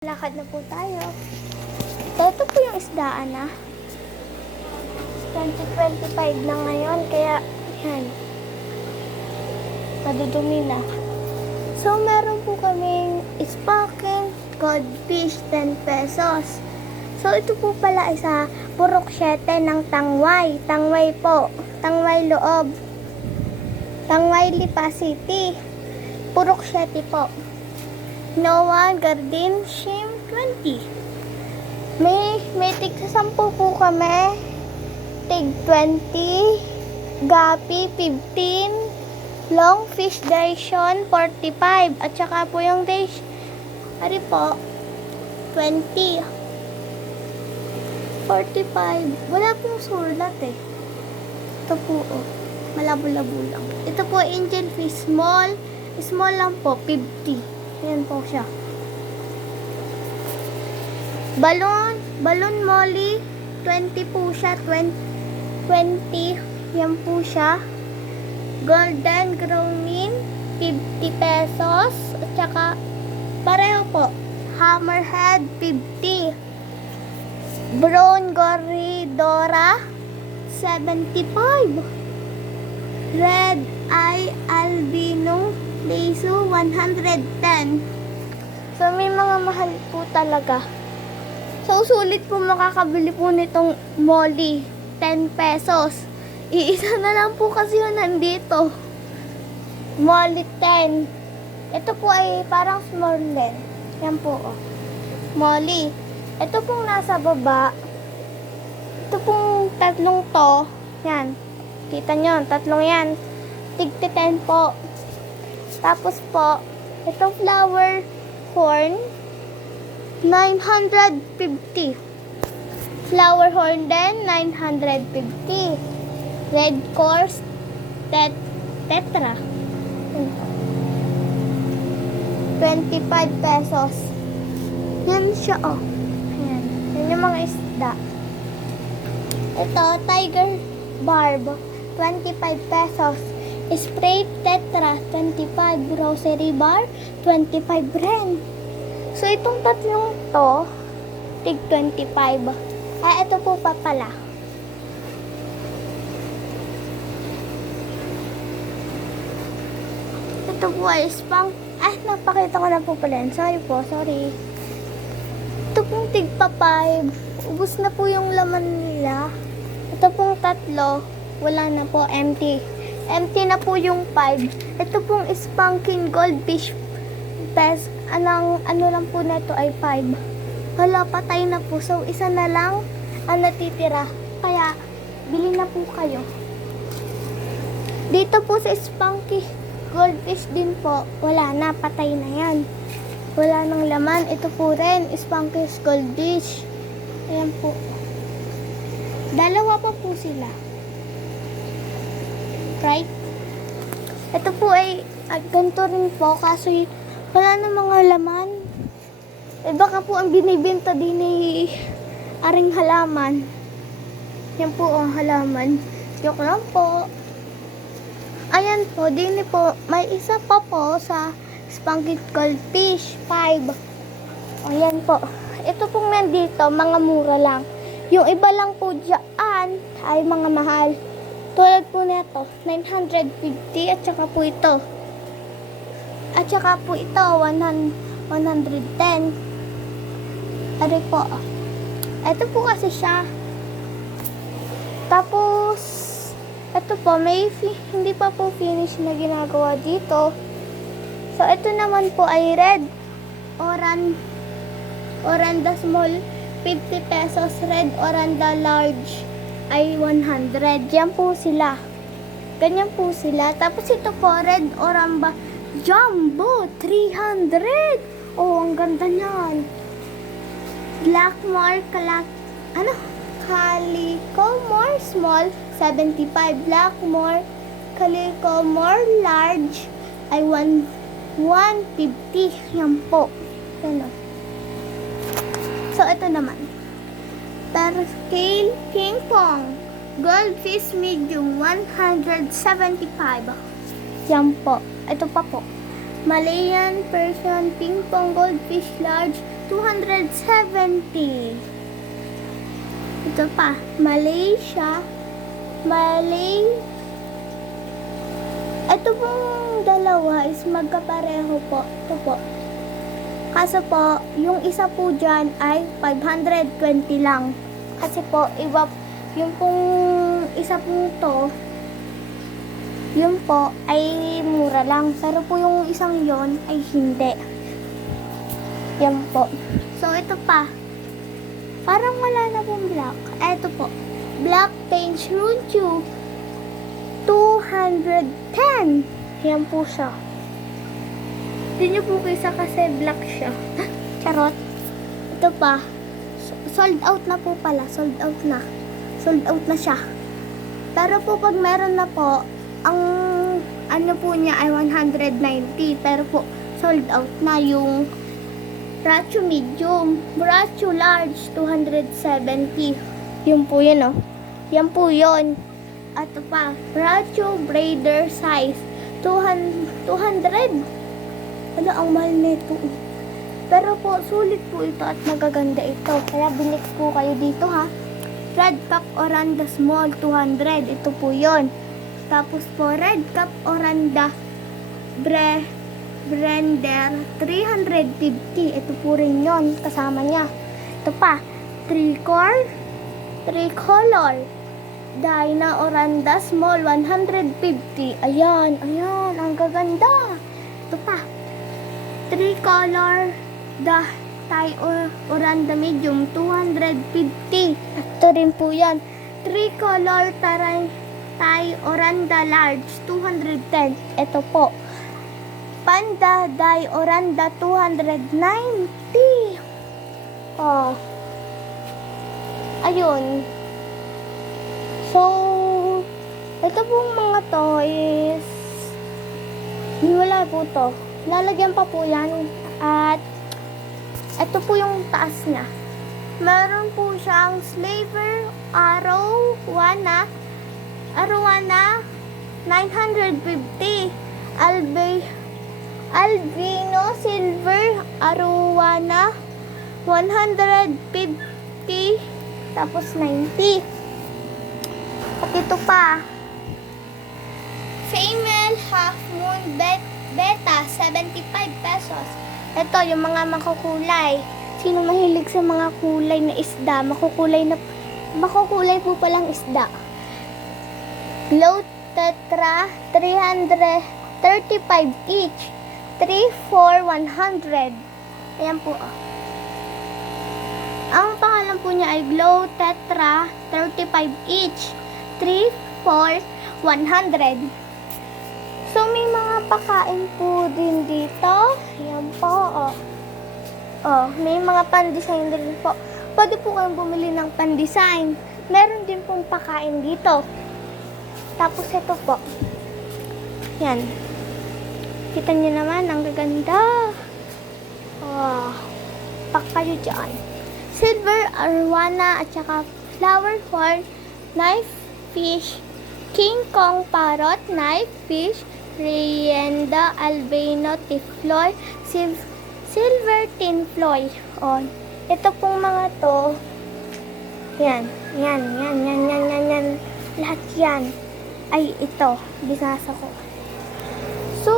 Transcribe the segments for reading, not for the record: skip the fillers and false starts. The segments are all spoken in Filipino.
Lakad na po tayo. Ito po yung isdaan na. 2025 na ngayon, kaya yan. Madudumi na. So, meron po kaming sparkling goldfish, 10 pesos. So, ito po pala isa purok 7 ng tangway. Tangway po. Tangway loob. Tangway Lipa City. Purok 7 po. Noan Garden Shim 20. May tig sa 10 po kami. Tig 20. Gapi 15. Long fish version 45. At saka po yung dish. Ari po 20. 45. Wala pong sulat eh. Ito po oh. Malabo-labo lang. Ito po angel fish small. Small lang po 50. Yan po siya. Balloon molly, 20 po siya. 20. Yan po siya. Golden growing, 50 pesos. At saka, pareho po. Hammerhead, 50. Brown Goridora, 75. Red Eye Albino Leso 110. So may mga mahal po talaga. So sulit po makakabili po nitong molly 10 pesos. Iisa na lang po kasi yun nandito. Molly 10. Ito po ay parang small din. Yan po oh. Molly. Ito pong nasa baba. Ito pong tatlong to. Yan. Kita nyo, tatlong yan. Tig 10 po. Tapos po, ito flower horn, 950. Flower horn din, 950. Red course, tetra. 25 pesos. Yan siya, oh. Yan. Yan yung mga isda. Ito, tiger barb, 25 pesos. Spray tetra, 25. Grocery bar, 25 rin. So, itong tatlong to, tig 25. Ito po pa pala. Ito po ay spang. Napakita ko na po pala. Sorry po, sorry. Ito pong tig pa 5. Ubus na po yung laman nila. Ito pong tatlo, wala na po, empty. Empty na po yung 5. Ito pong spanking goldfish best. Ano lang po neto ay 5. Hala, patay na po. So, isa na lang ang natitira. Kaya, bili na po kayo. Dito po sa spanky goldfish din po, wala na. Patay na yan. Wala nang laman. Ito po rin, spanky goldfish. Ayan po. Dalawa pa po sila. Right? Ito po ay ganito rin po kasi wala na mga laman. Baka po ang binibenta din ay aring halaman. Yan po ang halaman. Joke lang po. Ayan po, din po. May isa pa po sa spanky goldfish 5. Ayan po. Ito pong nandito, mga mura lang. Yung iba lang po dyan ay mga mahal. Tulad po nito, 950 at saka po ito. At saka po ito, 110. Ano po? Ito po kasi siya. Tapos, ito po, hindi pa po finish na ginagawa dito. So, ito naman po ay red. Oranda small, 50 pesos. Red oranda large ay 100. Yan po sila. Ganyan po sila. Tapos ito po, red oramba jumbo, 300. Oh, ang ganda niyan. Blackmore, calico more small, 75. Blackmore, calico more large ay 150. Yan po. Yan. So, ito naman. Per scale ping pong goldfish medium 175. Yan po. Ito pa po. Malayan Persian ping pong goldfish large 270. Ito pa, Malaysia. Ito pong dalawa is magkapareho po. Ito po. Kaso po, yung isa po dyan ay 520 lang. Kasi po, iba, yung pong isa po to, yun po ay mura lang. Pero po yung isang yon ay hindi. Yan po. So, ito pa. Parang wala na pong black. Ito po. Black paint Runchu. 210. Yan po siya. Hindi nyo po kaysa kasi black siya. Charot. Ito pa. Sold out na po pala. Sold out na. Sold out na siya. Pero po pag meron na po, ang ano po niya ay 190. Pero po, sold out na yung Bracho medium. Bracho large, 270. Yun po yun, oh. Yan po yun. At ito pa, Bracho braider size, 200. Ano, ang mahal nito. Pero po, sulit po ito at magaganda ito. Kaya binik po kayo dito, ha. Red Cup Oranda Small, 200. Ito po yon. Tapos po, Red Cup Oranda Blender, 350. Ito po rin yon. Kasama niya. Ito pa, tricolor Dyna Oranda Small, 150. Ayan, ang gaganda. Ito pa, tricolor Thai Oranda Medium, 250. Ito rin po yan. Tricolor Thai Oranda Large, 210. Ito po, Panda Dai Oranda, 290. Oh. Ayun. So, ito pong mga to is wala po to. Lalagyan pa po yan. At ito po yung taas niya. Meron po siyang Slaver Arowana 950. Albino Silver Arowana 150. Tapos 90. At ito pa, Female Half Moon Beta, 75 pesos. Ito, yung mga makukulay. Sino mahilig sa mga kulay na isda? Makukulay po palang isda. Glow Tetra, 335 each. 3 for 100. Ayan po. Ang pangalan po niya ay Glow Tetra, 35 each. 3 for 100. So, may mga pakain po din dito. Ayan po, oh. Oh, may mga pan-design din po. Pwede po kayong bumili ng pan-design. Meron din pong pakain dito. Tapos ito po. Yan. Kita nyo naman, ang gaganda. Oh, pak kayo dyan. Silver Arowana at saka flower horn, knife fish, King Kong parrot, knife fish, Rienda albino tifloy, silver tinfloy. Oh, ito pong mga to. Yan. Lahat yan. Ay, ito. Binasa ko. So,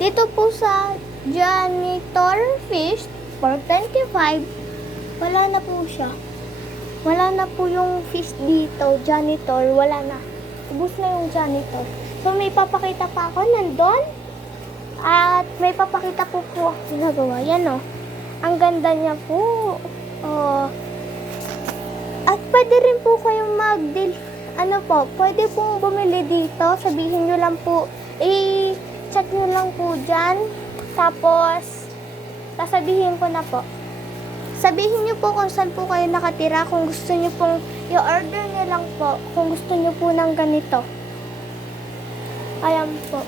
dito po sa janitor fish for 25, wala na po siya. Wala na po yung fish dito, janitor, wala na. Ubus na yung janitor. So, may papakita pa ako nandun. At may papakita po ako ginagawa. Yan, oh. Ang ganda niya po. Oh. At pwede rin po kayong pwede pong bumili dito. Sabihin nyo lang po, chat nyo lang po dyan. Tapos, sasabihin ko na po. Sabihin nyo po kung saan po kayo nakatira. Kung gusto nyo pong i-order nyo lang po. Kung gusto nyo po ng ganito. Ayan po.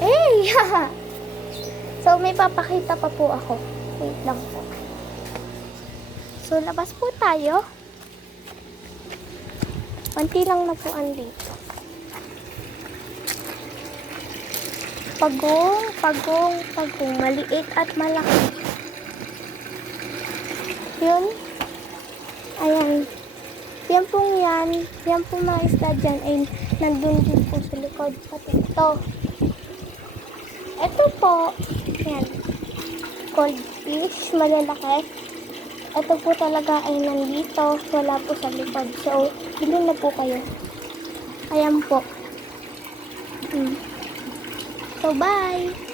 Hey! So, may papakita pa po ako. Wait lang po. So, labas po tayo. Konti lang na po andito. pagong, maliit at malaki. Yun. Ayan. Yan pong mga isda dyan ay nandun din po sa likod. Pati ito. Ito po. Yan. Goldfish, malalaki. Ito po talaga ay nandito. Wala po sa likod. So, bili na po kayo. Ayan po. So, bye!